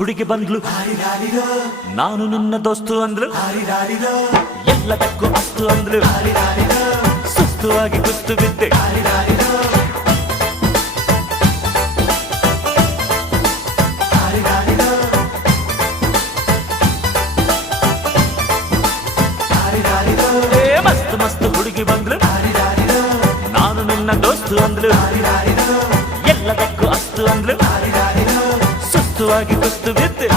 ಹುಡುಗಿ ಬಂದ್ಲು, ನಾನು ನಿನ್ನ ದೋಸ್ತು ಅಂದ್ಲು, ಎಲ್ಲದಕ್ಕೂ ಅಸ್ತು ಅಂದ್ಲು, ಸುಸ್ತುವಾಗಿ ಕುಸ್ತು ಬಿದ್ದೆ. ಮಸ್ತ್ ಮಸ್ತ್ ಹುಡುಗಿ ಬಂದ್ಲು, ನಾನು ನಿನ್ನ ದೋಸ್ತು ಅಂದ್ಲು, ಎಲ್ಲದಕ್ಕೂ ಅಸ್ತು ಅಂದ್ಲು, ಸುಸ್ತುವಾಗಿ ಕುಸ್ತು ಬಿದ್ದೆ.